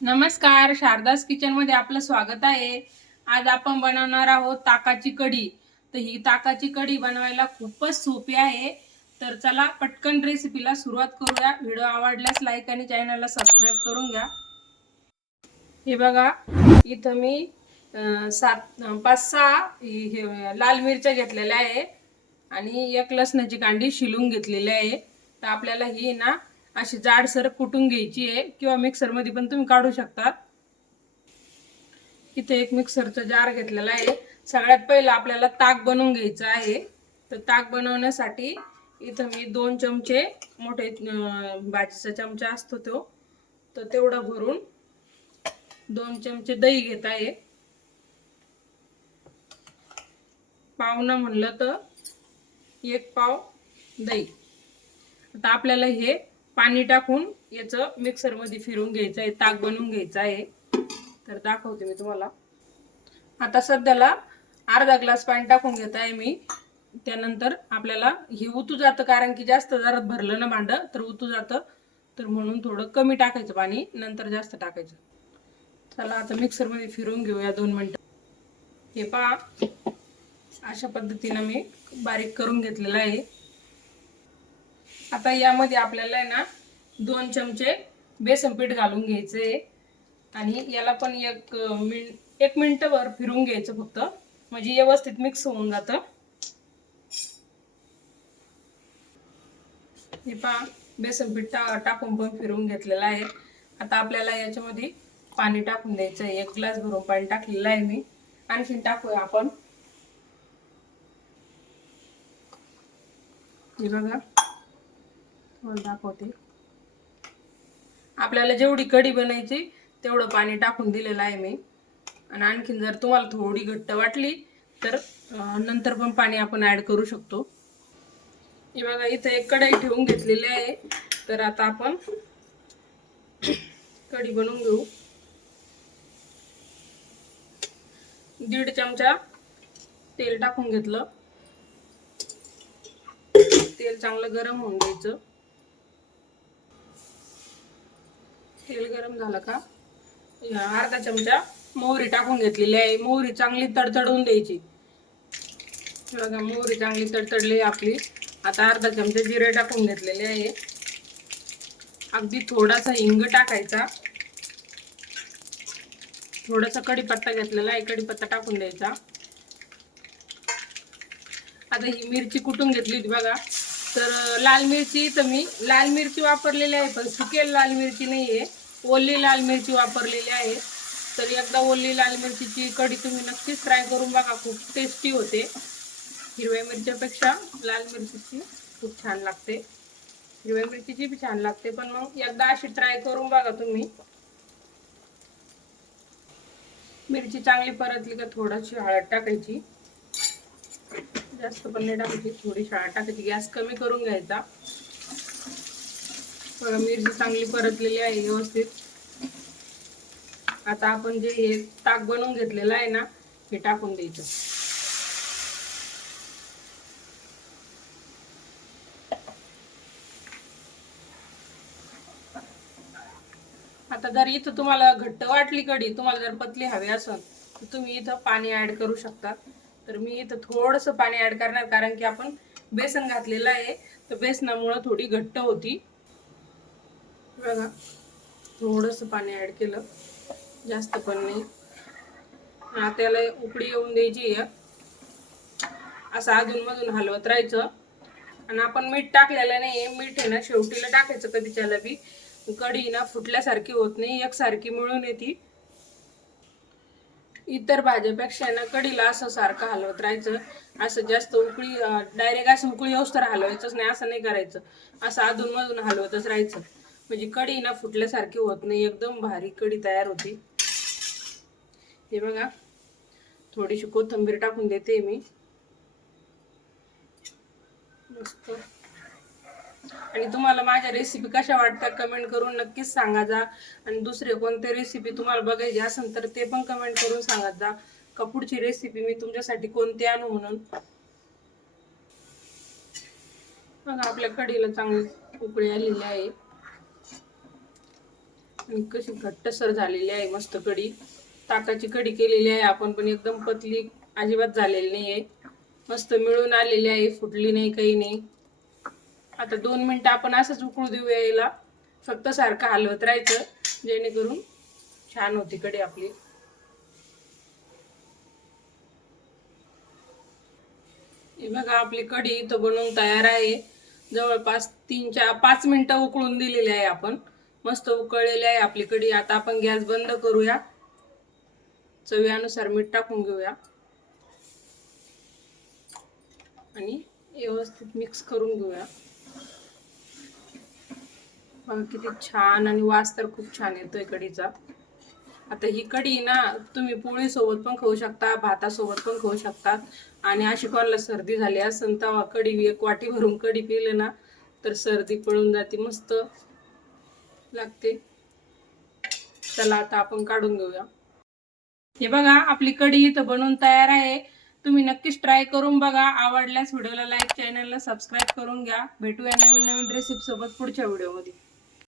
नमस्कार शारदास किचनमध्ये आपलं स्वागत आहे. आज आपण बनवणार आहोत ताकाची कढी. तर ही ताकाची कढी बनवायला खूपच सोपी आहे. तर चला पटकन रेसिपीला सुरुवात करूया. व्हिडिओ आवडल्यास लाईक आणि चॅनलला सबस्क्राईब करून घ्या. हे बघा इथं मी सात पाच सहा हे लाल मिरच्या घेतलेल्या आहे. आणि एक लसणाची कांडी शिलून घेतलेली आहे. तर आपल्याला ही ना अशी जाडसर कुटून घ्यायची आहे किंवा मिक्सरमध्ये पण तुम्ही काढू शकता. इथे एक मिक्सरचा जार घेतलेला आहे. सगळ्यात पहिलं आपल्याला ताक बनवून घ्यायचं आहे. तर ताक बनवण्यासाठी इथं मी दोन चमचे मोठे भाजीचा चमचा असतो तो. तर तेवढा भरून दोन चमचे दही घेत आहे. पावना म्हणलं तर एक पाव दही. आता आपल्याला हे पाणी टाकून याचं मिक्सरमध्ये फिरून घ्यायचं आहे ताक बनवून घ्यायचं आहे तर दाखवते मी तुम्हाला. आता सध्याला अर्धा ग्लास पाणी टाकून घेत आहे मी. त्यानंतर आपल्याला हे उतू जातं कारण की जास्त जरा भरलं ना भांड तर उतू जातं. तर म्हणून थोडं कमी टाकायचं पाणी नंतर जास्त टाकायचं. चला आता मिक्सरमध्ये फिरून घेऊया दोन मिनटं. हे पहा. अशा पद्धतीनं मी बारीक करून घेतलेलं आहे. आता यामध्ये आपल्याला आहे ना दोन चमचे बेसन पीठ घालून घ्यायचं. आहे आणि याला पण एक मिन एक मिनटंभर फिरून घ्यायचं फक्त. म्हणजे व्यवस्थित मिक्स होऊन जातं. हे पहा बेसन पीठ टा टाकून पण फिरून घेतलेलं आहे. आता आपल्याला याच्यामध्ये पाणी टाकून द्यायचं आहे. एक ग्लास भरून पाणी टाकलेलं आहे मी. आणखीन टाकूया आपण. हे बघा. दाखवते. आपल्याला जेवढी कढी बनायची तेवढं पाणी टाकून दिलेलं आहे मी. आणि आणखीन जर तुम्हाला थोडी घट्ट वाटली तर नंतर पण पाणी आपण ऍड करू शकतो. हे बघा इथं एक कढाई ठेवून घेतलेली आहे. तर आता आपण कढी बनवून घेऊ. दीड चमचा तेल टाकून घेतलं. तेल चांगलं गरम होऊन द्यायचं तेल गरम झालं का? या अर्धा चमचा मोहरी टाकून घेतलेली आहे. मोहरी चांगली तडतडून द्यायची. बघा मोहरी चांगली तडतडली आपली. आता अर्धा चमचा जिरे टाकून घेतलेले आहे. अगदी थोडासा हिंग टाकायचा. थोडासा कढीपत्ता घेतलेला आहे. कढीपत्ता टाकून द्यायचा. आता ही मिरची कुटून घेतली होती बघा. तर लाल मिरची तर मी लाल मिरची वापरलेली आहे पण सुकेल लाल मिरची नाही आहे ओली लाल मिरची वापरलेली आहे. तर एकदा ओली लाल मिरचीची कढी तुम्ही नक्कीच ट्राय करून बघा खूप टेस्टी होते. हिरव्या मिरच्यापेक्षा लाल मिरचीची खूप छान लागते. हिरव्या मिरचीची बी छान लागते पण मग एकदा अशी ट्राय करून बघा तुम्ही. मिरची चांगली परतली का थोडीशी हळद टाकायची. जास्त पण नाही टाकायची थोडी हळद टाकायची. गॅस कमी करून घ्यायचा. बघा मिरची चांगली परतलेली आहे व्यवस्थित. आता आपण जे हे ताक बनवून घेतलेलं आहे ना हे टाकून द्यायचं. आता जर इथं तुम्हाला घट्ट वाटली कढी तुम्हाला जर पतली हवी असेल तर तुम्ही इथं पाणी ऍड करू शकता. तर मी इथं थोडंसं पाणी ऍड करणार कारण की आपण बेसन घातलेलं आहे. तर बेसनामुळं थोडी घट्ट होती. बघा थोडंसं पाणी ऍड केलं. जास्त पण नाही. हा त्याला उकडी येऊन द्यायची आहे. असं अधूनमधून हलवत राहायचं. आणि आपण मीठ टाकलेलं नाही मीठ आहे ना शेवटीला टाकायचं कधीच्याला बी. कढी ना फुटल्यासारखी होत नाही. एकसारखी मिळून येते. इतर भाज्यापेक्षा ना कढीला असं सारखं हलवत राहायचं. असं जास्त उकळी डायरेक्ट असं उकळी येऊस तर हलवायचंच नाही. असं नाही करायचं. असं अधूनमधून हलवतच राहायचं. म्हणजे कढी ना फुटल्यासारखी होत नाही एकदम भारी कढी तयार होती. हे बघा थोडीशी कोथिंबीर टाकून देते मी. मस्त. आणि तुम्हाला माझ्या रेसिपी कशा वाटतात कमेंट करून नक्कीच सांगा जा. आणि दुसरे कोणते रेसिपी तुम्हाला बघायची असेल तर ते पण कमेंट करून सांगा जा. कपूरची रेसिपी मी तुमच्यासाठी कोणती आणू म्हणून? बघा आपल्या कढीला चांगली उकळी आलेली आहे. कशी घट्टसर झालेली आहे मस्त कढी. ताकाची कढी केलेली आहे. आपण पण एकदम पतली अजिबात झालेली नाही आहे मस्त मिळून आलेली आहे. फुटली नाही काही नाही. आता दोन मिनटं आपण असंच उकळू देऊया याला. फक्त सारखं हलवत राहायचं. जेणेकरून छान होती कढी आपली. हे बघा आपली कढी इथं बनवून तयार आहे. जवळपास तीन चार पाच मिनटं उकळून दिलेली आहे आपण. मस्त उकळलेली आहे. आपली कढी आता आपण गॅस बंद करूया. चवीनुसार मीठ टाकून घेऊया. आणि व्यवस्थित मिक्स करून घेऊया. बघा किती छान आणि वास तर खूप छान येतोय कढीचा. आता ही कढी ना तुम्ही पोळी सोबत पण खाऊ शकता भातासोबत पण खाऊ शकतात आणि अशी कोणाला सर्दी झाली असेल तेव्हा कढी एक वाटी भरून कढी पिले ना तर सर्दी पळून जाते मस्त. लागते. चला आता आपण काढून घेऊया. हे बघा आपली कढी इथं बनवून तयार आहे. तुम्ही नक्कीच ट्राय करून बघा. आवडल्यास व्हिडिओला लाईक चॅनलला सबस्क्राईब करून घ्या. भेटूया नवीन नवीन रेसिपी सोबत पुढच्या व्हिडिओमध्ये